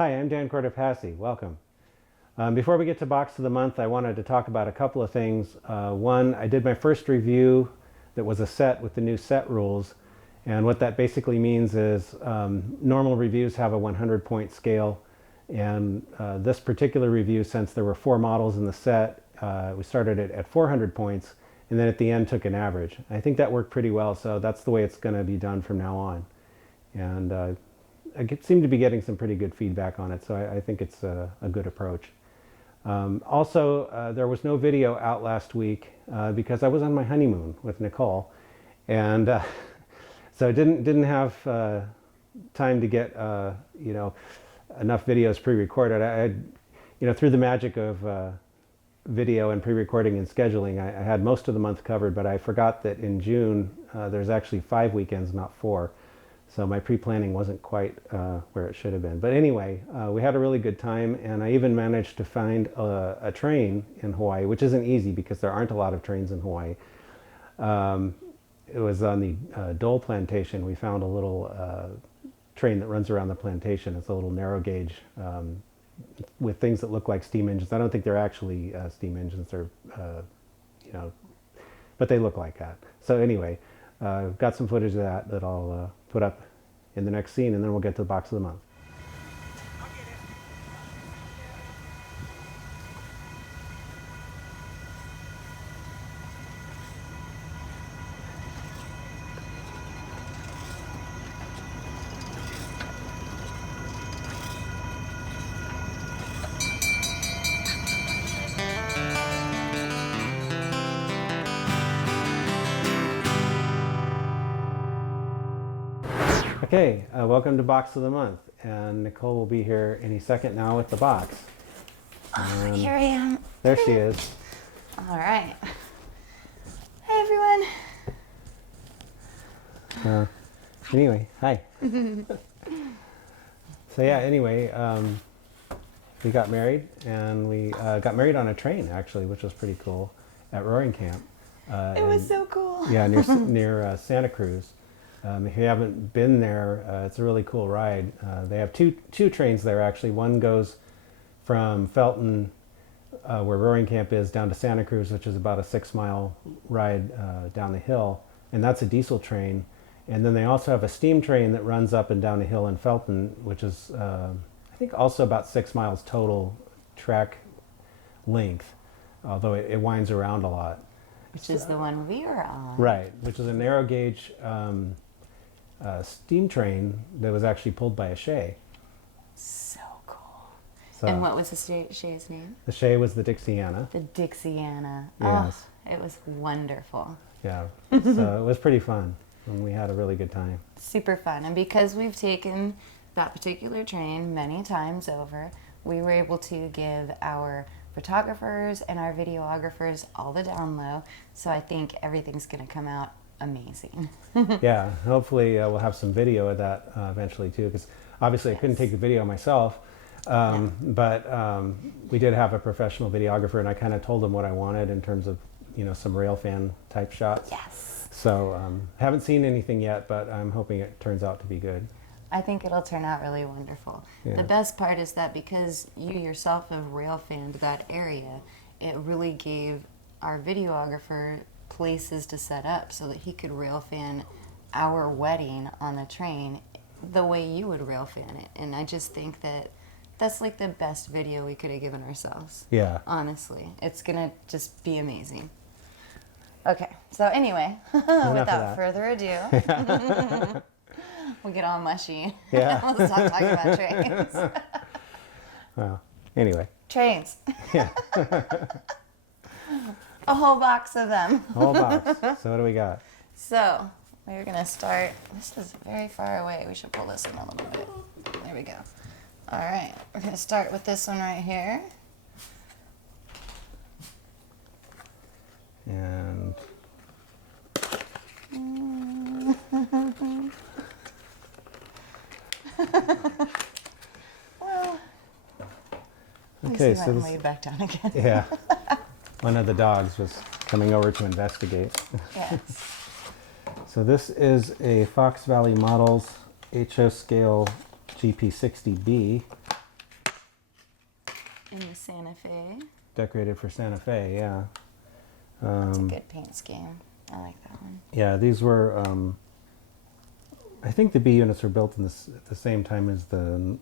Hi, I'm Dan Cortopassi. Welcome. Before we get to Box of the Month, I wanted to talk about a couple of things. One, I did my first review that was a set with the new set rules. And what that basically means is normal reviews have a 100-point scale. And this particular review, since there were 4 models in the set, we started it at 400 points and then at the end took an average. I think that worked pretty well, so that's the way it's going to be done from now on. And I seem to be getting some pretty good feedback on it, so I think it's a good approach. Also, there was no video out last week because I was on my honeymoon with Nichole, and so I didn't have time to get enough videos pre-recorded. I through the magic of video and pre-recording and scheduling, I had most of the month covered, but I forgot that in June there's actually 5 weekends, not 4. So my pre-planning wasn't quite where it should have been. But anyway, we had a really good time, and I even managed to find a train in Hawaii, which isn't easy because there aren't a lot of trains in Hawaii. It was on the Dole Plantation. We found a little train that runs around the plantation. It's a little narrow gauge with things that look like steam engines. I don't think they're actually steam engines. They're, but they look like that. So anyway, got some footage of that I'll put up in the next scene, and then we'll get to the Box of the Month. Okay, welcome to Box of the Month, and Nichole will be here any second now with the box. Here I am. There she is. All right. Hi, everyone. Anyway, hi. So yeah, anyway, we got married, and we got married on a train, actually, which was pretty cool, at Roaring Camp. It was so cool. Yeah, near Santa Cruz. If you haven't been there, it's a really cool ride. They have two trains there, actually. One goes from Felton, where Roaring Camp is, down to Santa Cruz, which is about a 6-mile ride down the hill, and that's a diesel train. And then they also have a steam train that runs up and down a hill in Felton, which is, I think, also about 6 miles total track length, although it winds around a lot. Which is the one we are on. Right, which is a narrow gauge steam train that was actually pulled by a Shay. So cool. So, And what was the Shay's name? the Shay was the Dixiana. The Dixiana. Yes. Oh, it was wonderful. Yeah, so it was pretty fun, and we had a really good time. Super fun. And because we've taken that particular train many times over, we were able to give our photographers and our videographers all the down low. So I think everything's going to come out amazing. Yeah, hopefully we'll have some video of that eventually too, because obviously I couldn't take the video myself, but we did have a professional videographer, and I kind of told him what I wanted in terms of some railfan type shots. Yes. So haven't seen anything yet, but I'm hoping it turns out to be good. I think it'll turn out really wonderful. Yeah. The best part is that because you yourself have railfanned that area, it really gave our videographer places to set up so that he could railfan our wedding on the train the way you would railfan it. And I just think that that's like the best video we could have given ourselves. Yeah. Honestly, it's gonna just be amazing. Okay, so anyway, without further ado, we'll get all mushy. Yeah. We'll stop talking about trains. Well, anyway. Trains. Yeah. A whole box of them. Whole box. So what do we got? So, we're going to start. This is very far away. We should pull this in a little bit. There we go. All right. We're going to start with this one right here. And Well, okay, so so this this, way back down again. yeah, one of the dogs was coming over to investigate. Yes. So this is a Fox Valley Models HO scale GP60B. decorated for Santa Fe, yeah. That's a good paint scheme. I like that one. Yeah, these were, I think the B units were built in at the same time as the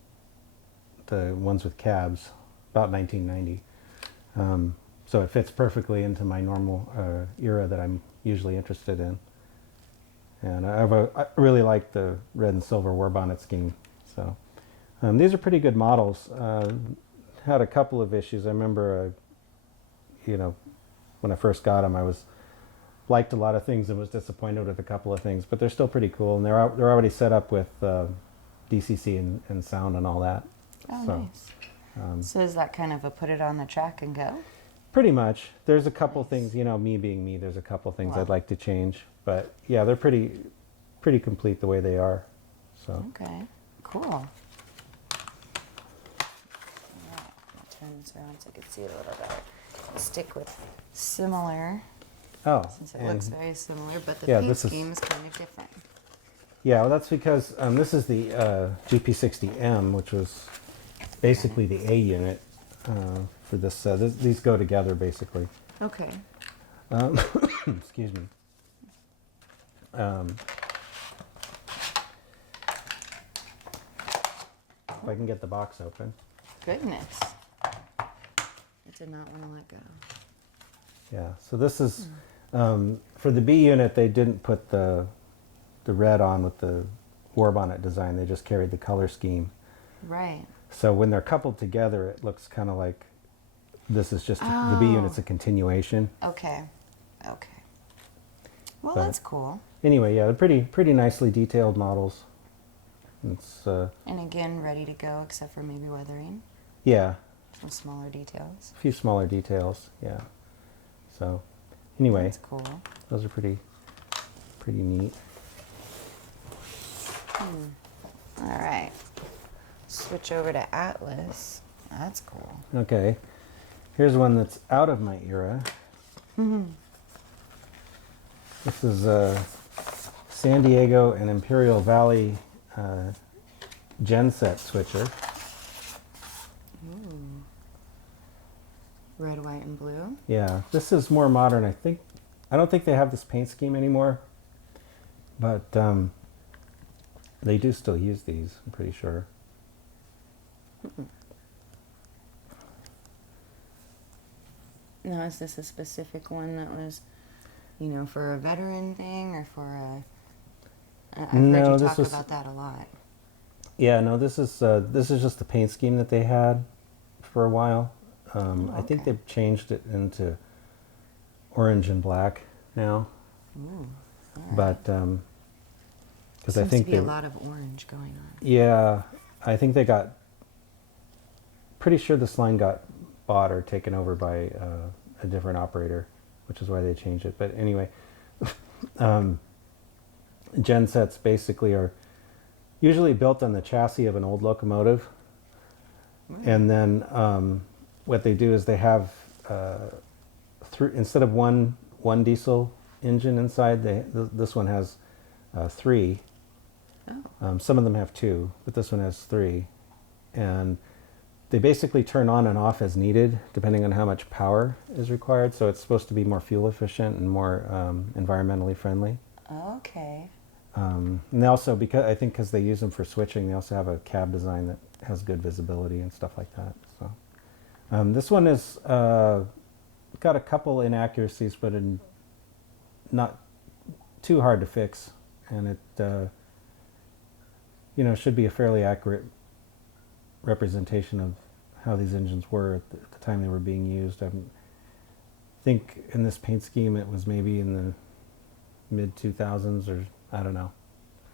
ones with cabs, about 1990. So it fits perfectly into my normal era that I'm usually interested in. And I really like the red and silver war bonnet scheme. So these are pretty good models. Had a couple of issues. I remember, you know, when I first got them, liked a lot of things and was disappointed with a couple of things. But they're still pretty cool, and they're already set up with DCC and sound and all that. Oh, so, nice. So is that kind of a put it on the track and go? Pretty much. There's a couple things, you know, me being me, there's a couple things I'd like to change. But yeah, they're pretty complete the way they are. So. Okay, cool. All right, I'll turn this around so I can see it a little better. I'll stick with similar, since it looks very similar, but the paint scheme is kind of different. Yeah, well, that's because this is the GP60M, which was basically the A unit for this. These go together, basically. Okay. Excuse me. If I can get the box open. Goodness. I did not want to let go. Yeah, so this is, for the B unit, they didn't put the red on with the war bonnet design. They just carried the color scheme. Right. So when they're coupled together, it looks kind of like this is just, the B unit's a continuation. Okay. Okay. Well, But that's cool. anyway, yeah, they're pretty nicely detailed models. It's, And again, ready to go except for maybe weathering. yeah, Some smaller details. a few smaller details, yeah. So anyway, That's cool. those are pretty neat. All right. Switch over to Atlas. That's cool. Okay, here's one that's out of my era. This is San Diego and Imperial Valley genset switcher. Ooh. Red, white, and blue. Yeah, this is more modern. I don't think they have this paint scheme anymore, but they do still use these, I'm pretty sure. Now, is this a specific one that was, you know, for a veteran thing or for a... I've heard you talk about that a lot. Yeah, no, this is just the paint scheme that they had for a while. I think they've changed it into orange and black now. Ooh, But because I think seems to be a lot of orange going on. Yeah, I think they got. Pretty sure this line got bought or taken over by a different operator, which is why they changed it. But anyway, gensets basically are usually built on the chassis of an old locomotive, and then what they do is they have instead of one diesel engine inside, this one has 3. Oh. Some of them have 2, but this one has 3, and they basically turn on and off as needed depending on how much power is required. So it's supposed to be more fuel efficient and more environmentally friendly. Okay. And they also, because they use them for switching, they also have a cab design that has good visibility and stuff like that. So this one is got a couple inaccuracies, but not too hard to fix, and it should be a fairly accurate representation of how these engines were at the time they were being used. I think in this paint scheme it was maybe in the mid 2000s, or I don't know.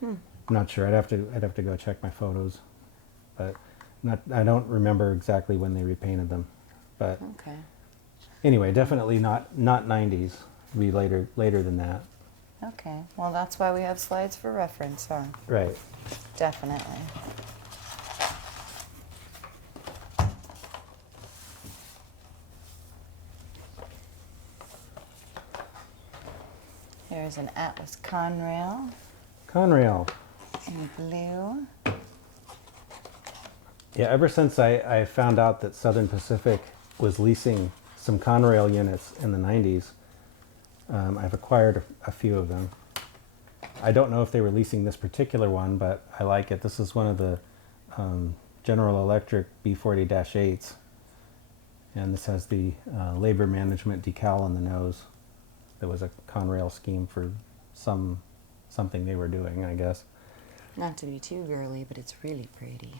I'm not sure. I'd have to go check my photos, but I don't remember exactly when they repainted them. But okay. Anyway, definitely not 90s. It'd be later than that. Okay. Well, that's why we have slides for reference, huh? Right. Definitely. Here's an Atlas Conrail Conrail. in blue. Yeah, ever since I found out that Southern Pacific was leasing some Conrail units in the 90s. I've acquired a few of them. I don't know if they were leasing this particular one, but I like it. This is one of the General Electric B40-8s. And this has the labor management decal on the nose. There was a Conrail scheme for something they were doing, I guess. Not to be too girly, but it's really pretty.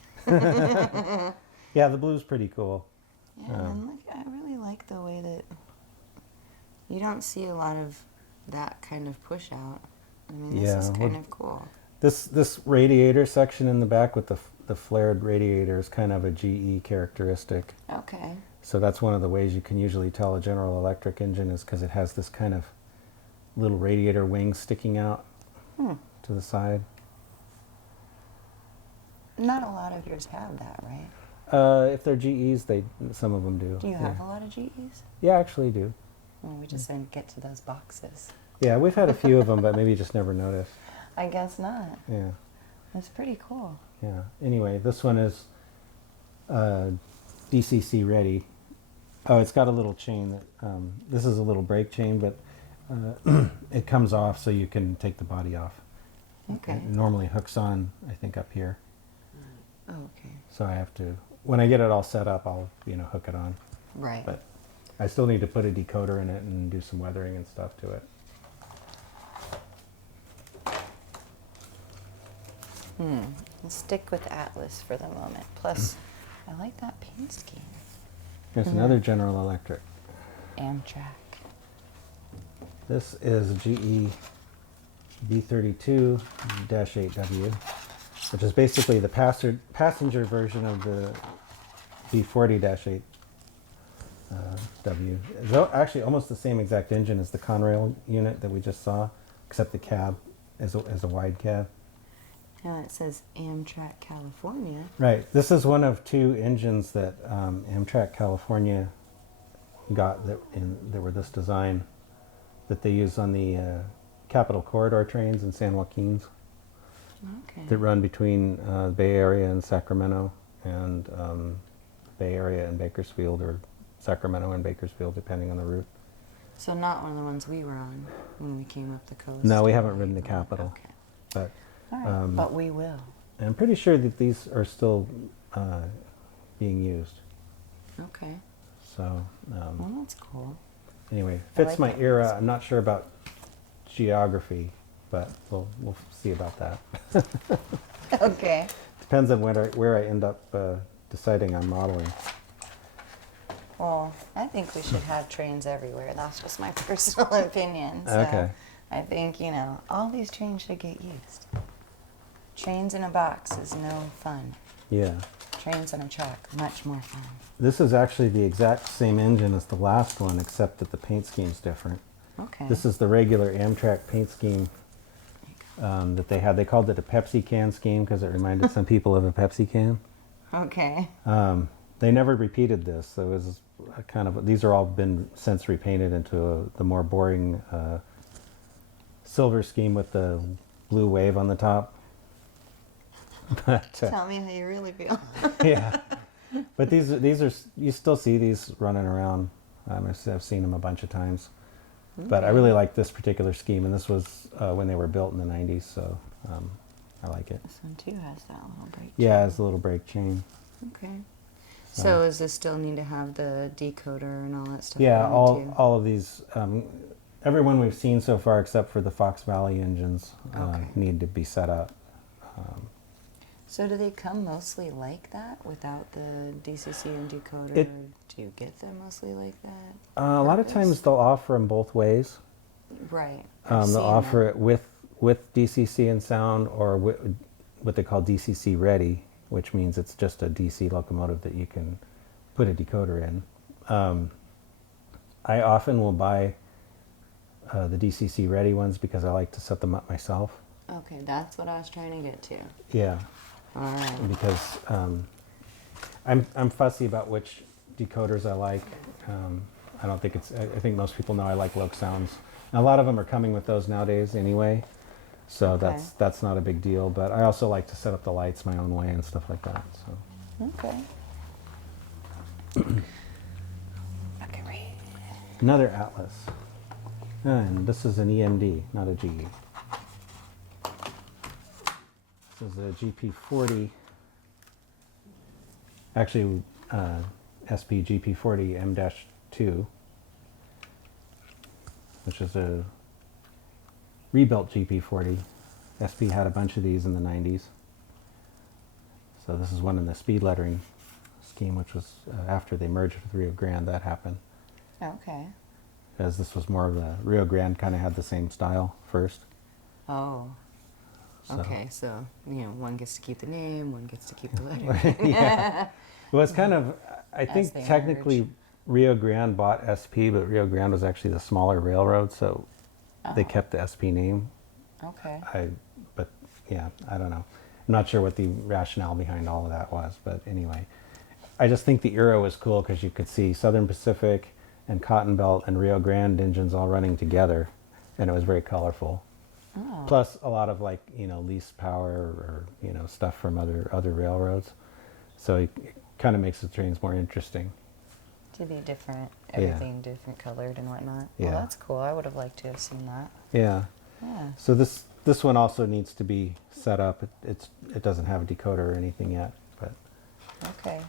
Yeah, the blue's pretty cool. Yeah, and look, I really like the way that you don't see a lot of that kind of push out. I mean, this is kind of cool. This radiator section in the back with the flared radiator is kind of a GE characteristic. Okay. So that's one of the ways you can usually tell a General Electric engine is because it has this kind of little radiator wings sticking out to the side. Not a lot of yours have that, right? If they're GEs, some of them do. Do you have a lot of GEs? Yeah, actually do. Well, we just didn't get to those boxes. Yeah, we've had a few of them, but maybe you just never noticed. I guess not. Yeah. That's pretty cool. Yeah. Anyway, this one is DCC ready. Oh, it's got a little chain that, this is a little brake chain, but it comes off so you can take the body off. Okay. It normally hooks on, I think, up here. Oh, okay. So I have to, when I get it all set up, I'll, hook it on. Right. But I still need to put a decoder in it and do some weathering and stuff to it. We'll stick with Atlas for the moment. Plus, I like that paint scheme. Here's another General Electric. Amtrak. This is GE B32-8W, which is basically the passenger version of the B40-8W. It's actually almost the same exact engine as the Conrail unit that we just saw, except the cab is a wide cab. Now it says Amtrak California. Right. This is one of two engines that Amtrak California got that were this design that they use on the Capital Corridor trains in San Joaquin's Okay. that run between Bay Area and Sacramento and Bay Area and Bakersfield, or Sacramento and Bakersfield, depending on the route. So not one of the ones we were on when we came up the coast? No, we haven't ridden the Capital. Okay. But All right, but we will. I'm pretty sure that these are still being used. Okay. So Well, that's cool. anyway, I fits like my that. era. I'm not sure about geography, but we'll see about that. Okay. Depends on where I end up deciding on modeling. Well, I think we should have trains everywhere. That's just my personal opinion. So Okay. I think, all these trains should get used. Trains in a box is no fun. Yeah. Trains on a track, much more fun. This is actually the exact same engine as the last one, except that the paint scheme's different. Okay. This is the regular Amtrak paint scheme that they had. They called it a Pepsi can scheme because it reminded some people of a Pepsi can. Okay. They never repeated this. So it was a kind of, these are all been since repainted into the more boring silver scheme with the blue wave on the top. But, Tell me how you really feel. yeah, but these are you still see these running around. I've seen them a bunch of times. But I really like this particular scheme, and this was when they were built in the 90s, so I like it. This one too has that little brake. Yeah, it's a little brake chain. Okay. So does this still need to have the decoder and all that stuff? Yeah, on it too? all of these, everyone we've seen so far except for the Fox Valley engines Okay. need to be set up. So do they come mostly like that without the DCC and decoder? It- Do you get them mostly like that? A lot of times they'll offer them both ways. Right. I've They'll seen offer that. it with DCC and sound, or what they call DCC ready, which means it's just a DC locomotive that you can put a decoder in. I often will buy the DCC ready ones because I like to set them up myself. Okay, that's what I was trying to get to. Yeah, All right. because I'm fussy about which decoders I like. I don't think I think most people know I like Loc sounds. And a lot of them are coming with those nowadays anyway, so Okay. that's not a big deal. But I also like to set up the lights my own way and stuff like that. So Okay. I can read. Another Atlas. And this is an EMD, not a GE. This is a GP40. Actually, SP GP40 M-2, which is a rebuilt GP40. SP had a bunch of these in the 90s. So this is one in the speed lettering scheme, which was after they merged with Rio Grande, that happened. Okay. Because this was more of the, Rio Grande kind of had the same style first. Oh. So. Okay, so, one gets to keep the name, one gets to keep the letter. Yeah. It was kind of, I think technically merge. Rio Grande bought SP, but Rio Grande was actually the smaller railroad, so they kept the SP name. Okay. But yeah, I don't know. I'm not sure what the rationale behind all of that was, but anyway. I just think the era was cool because you could see Southern Pacific and Cotton Belt and Rio Grande engines all running together, and it was very colorful. Oh. Plus a lot of leased power or stuff from other railroads. So it kind of makes the trains more interesting. To be different, everything different colored and whatnot. Yeah. Well, that's cool. I would have liked to have seen that. Yeah. Yeah. So this one also needs to be set up. It doesn't have a decoder or anything yet, but Okay.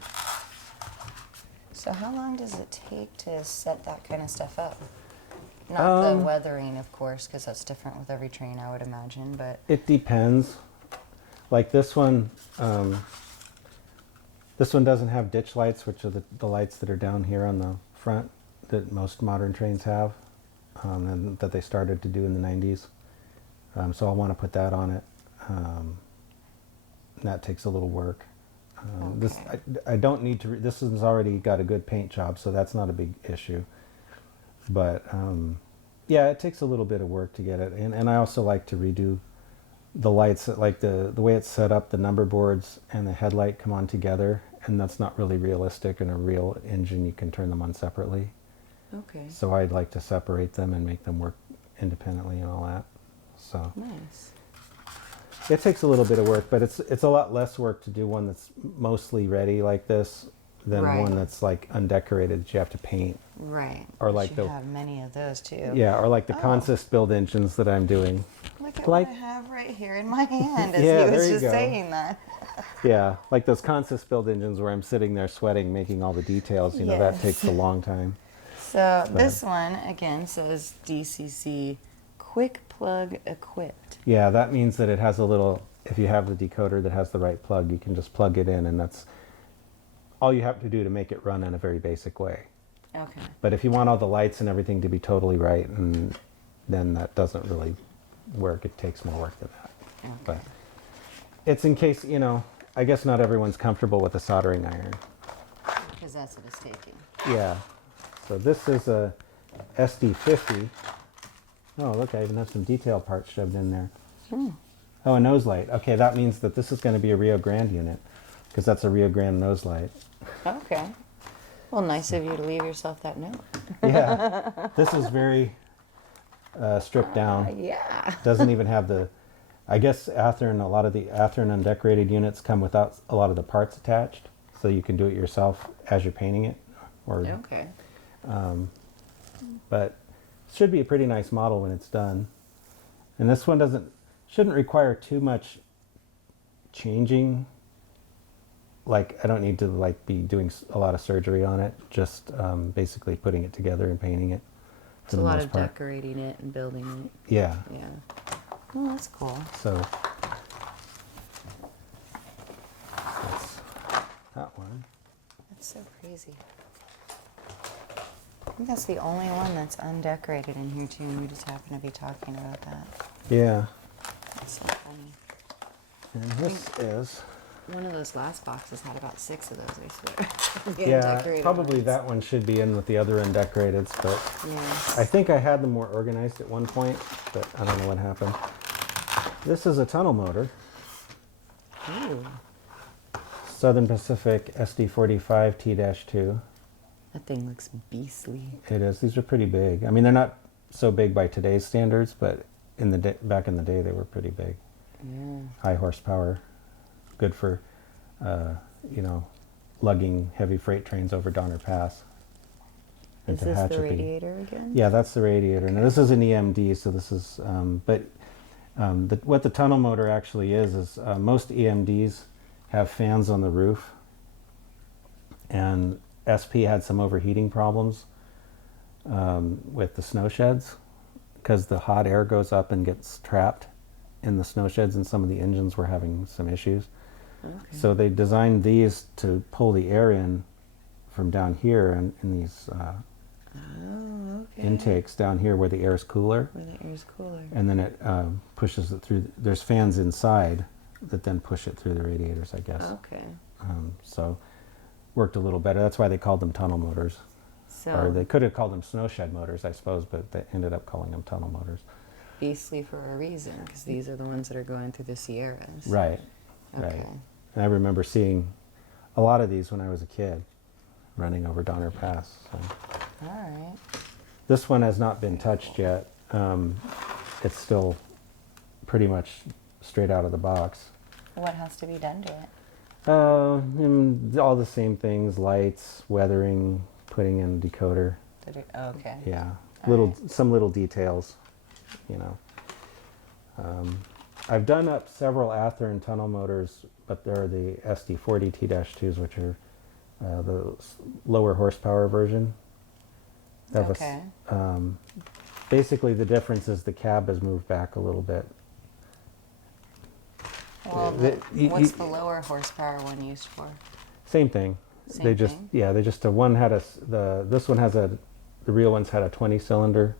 So how long does it take to set that kind of stuff up? Not the weathering, of course, because that's different with every train, I would imagine, but... it depends. Like this one doesn't have ditch lights, which are the lights that are down here on the front that most modern trains have, and that they started to do in the 90s. So I'll want to put that on it. That takes a little work. This I don't need to. This has already got a good paint job, so that's not a big issue. But yeah, it takes a little bit of work to get it, and I also like to redo the lights. Like the way it's set up, the number boards and the headlight come on together, and that's not really realistic. In a real engine, you can turn them on separately. Okay. So I'd like to separate them and make them work independently and all that. So Nice. it takes a little bit of work, but it's a lot less work to do one that's mostly ready like this than Right. one that's like undecorated that you have to paint. Right. Or But like you the- have many of those, too. Yeah, or like the Oh. consist build engines that I'm doing. Look at Like- what I have right here in my hand as Yeah, he was there you just go. saying that. Yeah, like those consist build engines where I'm sitting there sweating, making all the details. That Yes. takes a long time. So this one, again, says DCC Quick Plug Equipped. Yeah, that means that it has a little, if you have the decoder that has the right plug, you can just plug it in, and that's all you have to do to make it run in a very basic way. Okay. But if you want all the lights and everything to be totally right, and then that doesn't really work. It takes more work than that. Okay. But it's in case, I guess not everyone's comfortable with a soldering iron. Because that's what it's taking. Yeah. So this is a SD50. Oh, look, I even have some detail parts shoved in there. Oh, a nose light. Okay, that means that this is going to be a Rio Grande unit, because that's a Rio Grande nose light. Okay. Well, nice of you to leave yourself that note. Yeah. This is very stripped down. Yeah. Doesn't even have the, I guess Athearn, a lot of the Athearn undecorated units come without a lot of the parts attached, so you can do it yourself as you're painting it. Or, Okay. but it should be a pretty nice model when it's done. And this one shouldn't require too much changing. Like, I don't need to be doing a lot of surgery on it, just basically putting it together and painting it. It's a lot of decorating it and building it. Yeah. Yeah. Well, that's cool. So that's that one. That's so crazy. I think that's the only one that's undecorated in here, too, and we just happen to be talking about that. Yeah. That's so funny. And this is, One of those last boxes had about 6 of those, I swear. The yeah, undecorated probably ones. that one should be in with the other undecorateds, but Yes. I think I had them more organized at one point, but I don't know what happened. This is a tunnel motor. Ooh, Southern Pacific SD45 T-2. that thing looks beastly. It is. These are pretty big. I mean, they're not so big by today's standards, but back in the day, they were pretty big. Yeah. High horsepower. Good for, lugging heavy freight trains over Donner Pass. Is into this the Tehachapi. radiator again? Yeah, that's the radiator. Now this is an EMD, so this is, what the tunnel motor actually is most EMDs have fans on the roof, and SP had some overheating problems with the snow sheds because the hot air goes up and gets trapped in the snow sheds, and some of the engines were having some issues. Okay. So they designed these to pull the air in from down here in these intakes down here where the air is cooler. Where the air is cooler. And then it pushes it through. There's fans inside that then push it through the radiators, I guess. Okay. So worked a little better. That's why they called them tunnel motors. So Or they could have called them snow shed motors, I suppose, but they ended up calling them tunnel motors. beastly for a reason, because these are the ones that are going through the Sierras. Right, Okay. right. And I remember seeing a lot of these when I was a kid, running over Donner Pass. So. All right. This one has not been touched yet. It's still pretty much straight out of the box. What has to be done to it? All the same things: lights, weathering, putting in a decoder. Okay. Yeah, All some little details, you know. I've done up several Athearn tunnel motors, but they're the SD40 T-2s, which are the lower horsepower version. They have Okay. Basically, the difference is the cab has moved back a little bit. Well, what's the lower horsepower one used for? Same thing. Same They just thing? yeah, they just one had this one has the real ones had a 20-cylinder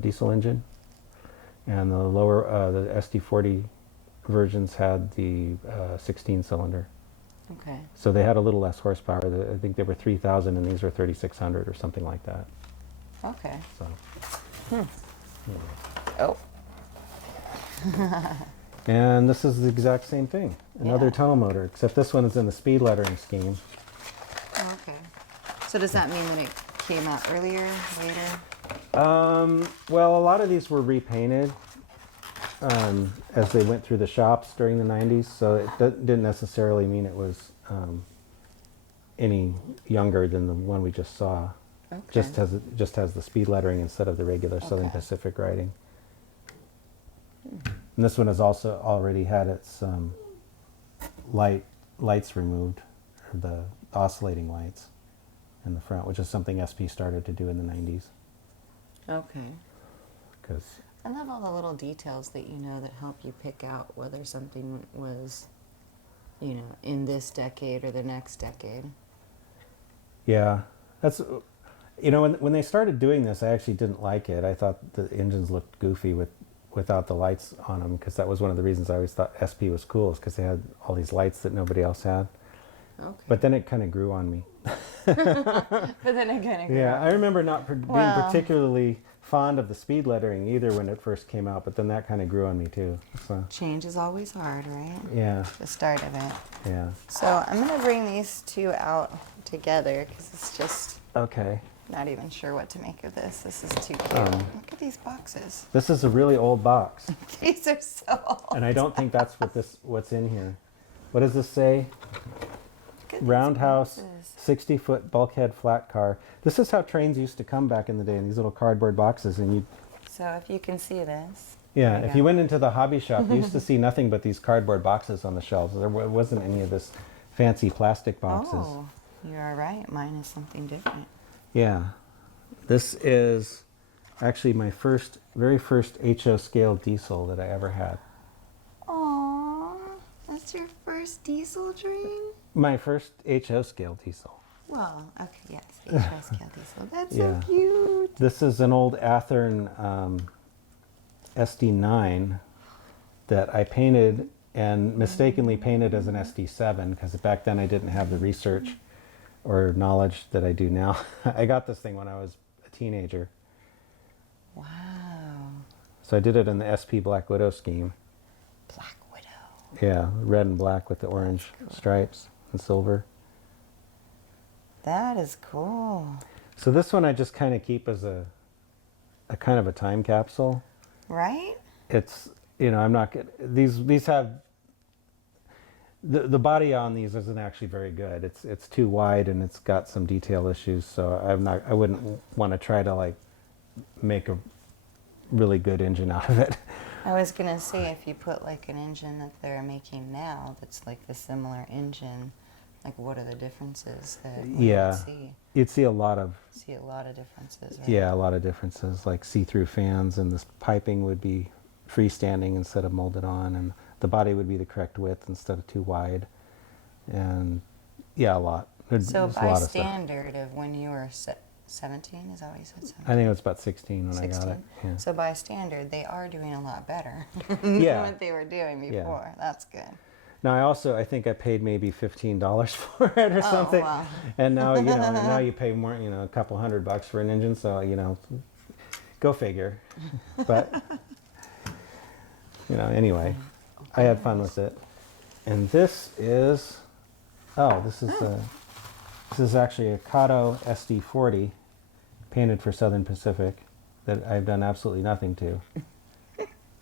diesel engine, and the lower the SD40 versions had the 16-cylinder. Okay. So they had a little less horsepower. I think they were 3,000 and these were 3,600 or something like that. Okay. So. Oh. And this is the exact same thing. Another Yeah. tunnel motor, except this one is in the speed lettering scheme. Oh, okay. So does that mean that it came out earlier, later? Well, a lot of these were repainted as they went through the shops during the 90s, so it didn't necessarily mean it was any younger than the one we just saw. Okay. Just has the speed lettering instead of the regular Southern Okay. Pacific writing. And this one has also already had its lights removed, or the oscillating lights in the front, which is something SP started to do in the 90s. Okay. Because I love all the little details that you know that help you pick out whether something was, you know, in this decade or the next decade. yeah, that's when they started doing this, I actually didn't like it. I thought the engines looked goofy without the lights on them, because that was one of the reasons I always thought SP was cool, is because they had all these lights that nobody else had. Okay. But then it kind of grew on me. But then it kind of Yeah, I remember not being Well. particularly fond of the speed lettering either when it first came out, but then that kind of grew on me too. So Change is always hard, right? yeah, The start of it. yeah. So I'm gonna bring these two out together because it's just Okay. not even sure what to make of this. This is too cute. Look at these boxes. This is a really old box, These are so old. and I don't think that's what's in here. What does this say? Look at these Roundhouse, boxes. 60-foot bulkhead flat car. This is how trains used to come back in the day, in these little cardboard boxes, and you. So if you can see this. Yeah, There if go. you went into the hobby shop, you used to see nothing but these cardboard boxes on the shelves. There wasn't any of this fancy plastic boxes. Oh, you are right. Mine is something different. Yeah. This is actually my very first HO scale diesel that I ever had. Aww, that's your first diesel train? My first HO scale diesel. Well, okay, yes, HO scale diesel. That's Yeah. so cute. This is an old Athearn SD9 that I painted and mistakenly painted as an SD7, because back then I didn't have the research or knowledge that I do now. I got this thing when I was a teenager. Wow. So I did it in the SP Black Widow scheme. Black Widow. Yeah, red and black with the orange stripes and silver. That is cool. So this one I just kind of keep as a kind of a time capsule. Right? It's, I'm not these have The body on these isn't actually very good. It's too wide and it's got some detail issues. So I wouldn't want to try to like make a really good engine out of it. I was gonna say, if you put like an engine that they're making now that's like the similar engine, like what are the differences that we Yeah, would see? you'd see a lot of See a lot of differences, right? yeah, a lot of differences, like see-through fans, and this piping would be freestanding instead of molded on, and the body would be the correct width instead of too wide, and yeah, a lot. So There's a by lot of stuff. standard of when you were 17, is that what you said? 17? I think it was about 16 when I got it. 16? Yeah. So by standard, they are doing a lot better Yeah. than what they were doing before. That's good. Now I think I paid maybe $15 for it or Oh, something, wow. and now now you pay more, a couple $100 for an engine, so go figure. But anyway, I had fun with it, and this is actually a Kato SD40 painted for Southern Pacific that I've done absolutely nothing to.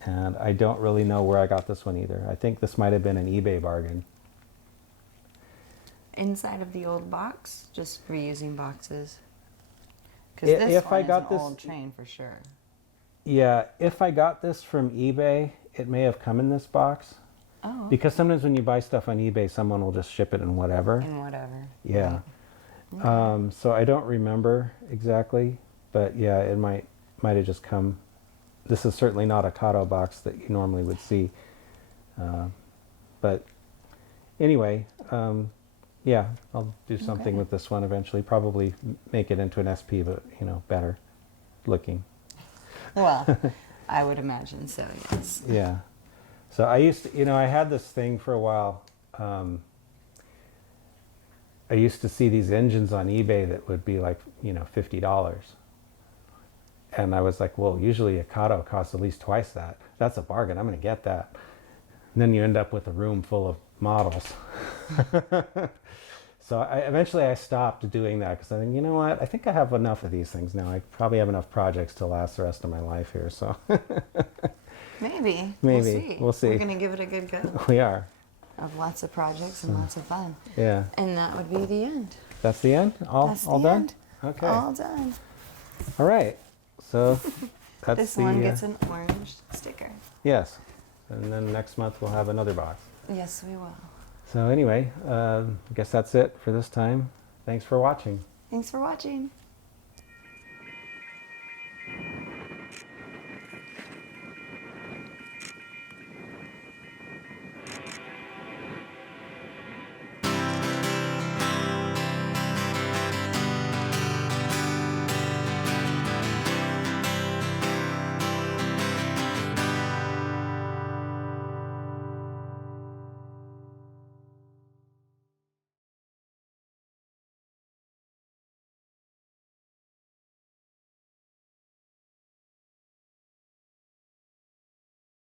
And I don't really know where I got this one either. I think this might have been an eBay bargain. Inside of the old box, just reusing boxes. Because If this I one got is this- an old train for sure. Yeah, if I got this from eBay, it may have come in this box. Oh, Because sometimes when you buy stuff on eBay, someone will just ship it in whatever. and whatever. Yeah. Right. So I don't remember exactly, but yeah, it might have just come. This is certainly not a Kato box that you normally would see. But anyway, yeah, I'll do something Okay. with this one eventually. Probably make it into an SP, but better looking. Well, I would imagine so, yes. Yeah. So I used to, I had this thing for a while. I used to see these engines on eBay that would be like, $50. And I was like, well, usually a Kato costs at least twice that. That's a bargain. I'm going to get that. And then you end up with a room full of models. So eventually I stopped doing that because I think, you know what? I think I have enough of these things now. I probably have enough projects to last the rest of my life here. So Maybe. Maybe. We'll see. We're going to give it a good go. we are. Of lots of projects and lots of fun. Yeah. And that would be the end. That's the end? That's All the done? end. Okay. All done. All right. So that's This the one gets an orange sticker. yes. And then next month we'll have another box. Yes, we will. So anyway, I guess that's it for this time. Thanks for watching. Thanks for watching.